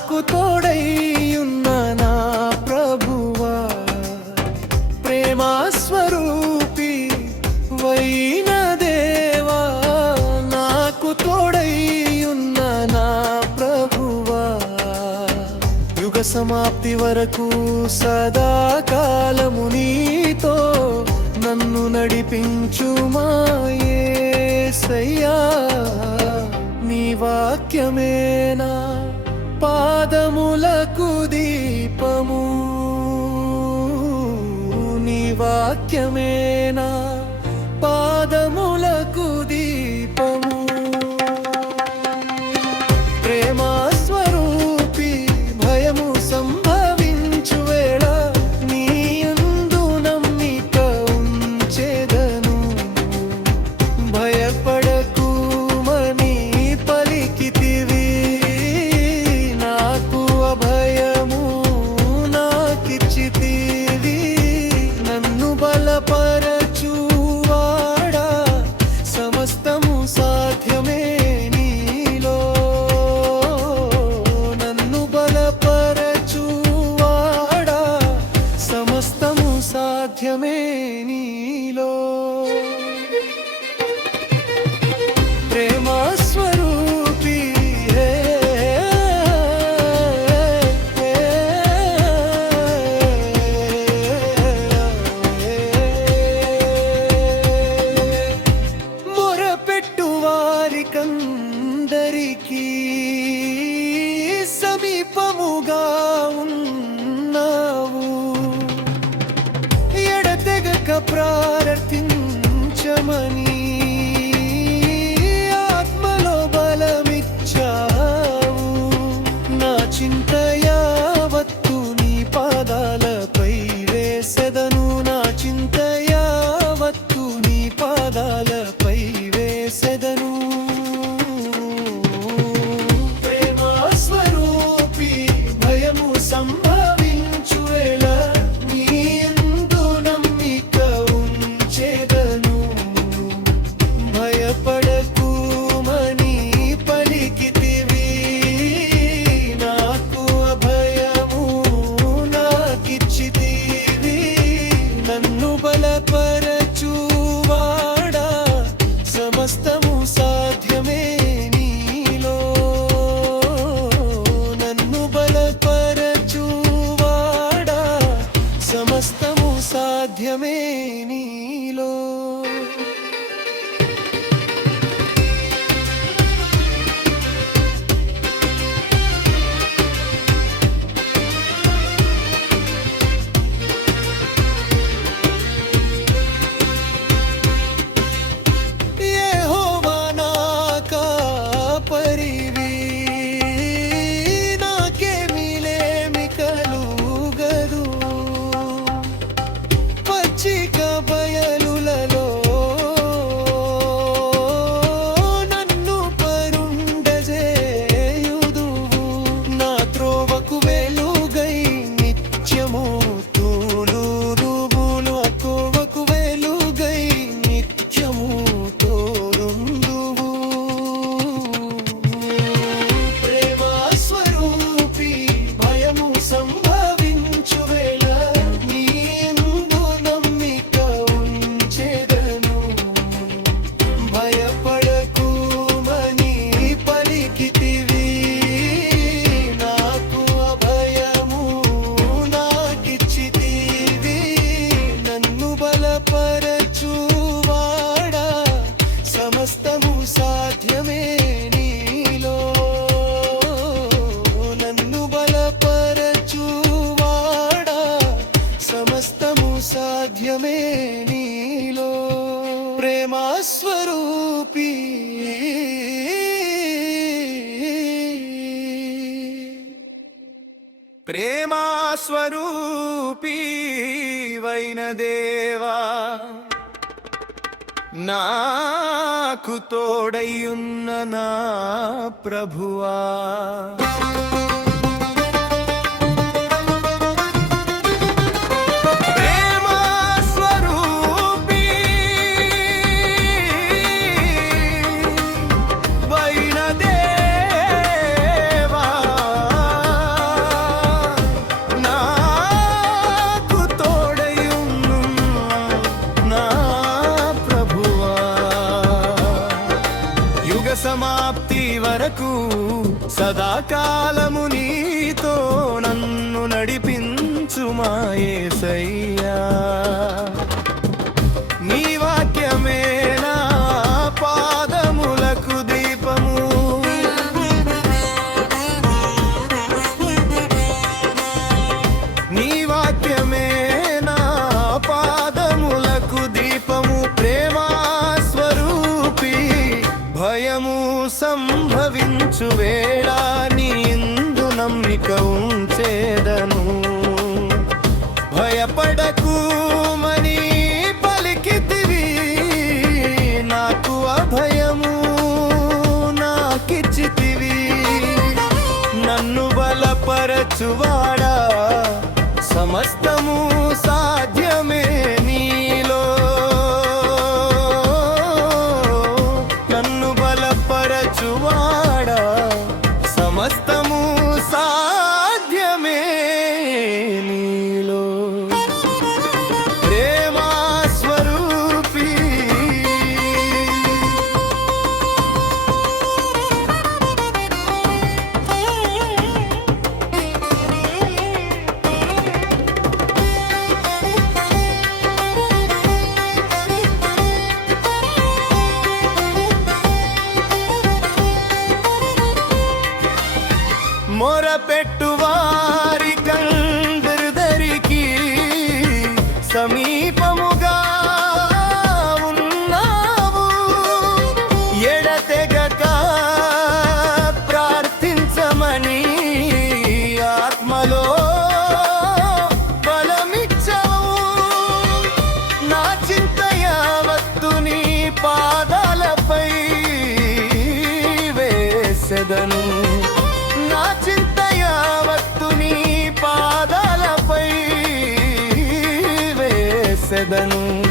నాకు తోడై ఉన్న నా ప్రభువా ప్రేమాస్వరూపి వైన దేవా నాకు తోడై ఉన్న నా ప్రభువా. యుగ సమాప్తి వరకు సదాకాలము నీతో నన్ను నడిపించు మాయే సయ్యా నీ వాక్యమేనా? పాదములకు దీపము. నీ వాక్యమేనా? పాదములకు దీ అందరికీ సమీపముగా ఉన్నావు. ఎడతెగక ప్రార్థించమని ఆత్మలో బలమిచ్చావు. నా చింత నన్ను బలపరచువాడా? సమస్తము సాధ్యమే నీలో. నన్ను బలపరచువాడా? సమస్తము సాధ్యమే నీలో. స్వరూపీ వైన దేవా నాకు తోడయ్యున్న నా ప్రభువా. సమాప్తి వరకు సదాకాలము నీతో నన్ను నడిపించుమాయేసయ్యా వేళ నీ ఇందు నమ్మిక ఉంచేదను. భయపడకు మని పలికితివి నాకు అభయము నాకిచ్చితివి. నన్ను బలపరచువాడా సమస్తము పాదాలపై వేసెదను. నా చింత యావత్తు నీ పాదాలపై వేసెదను.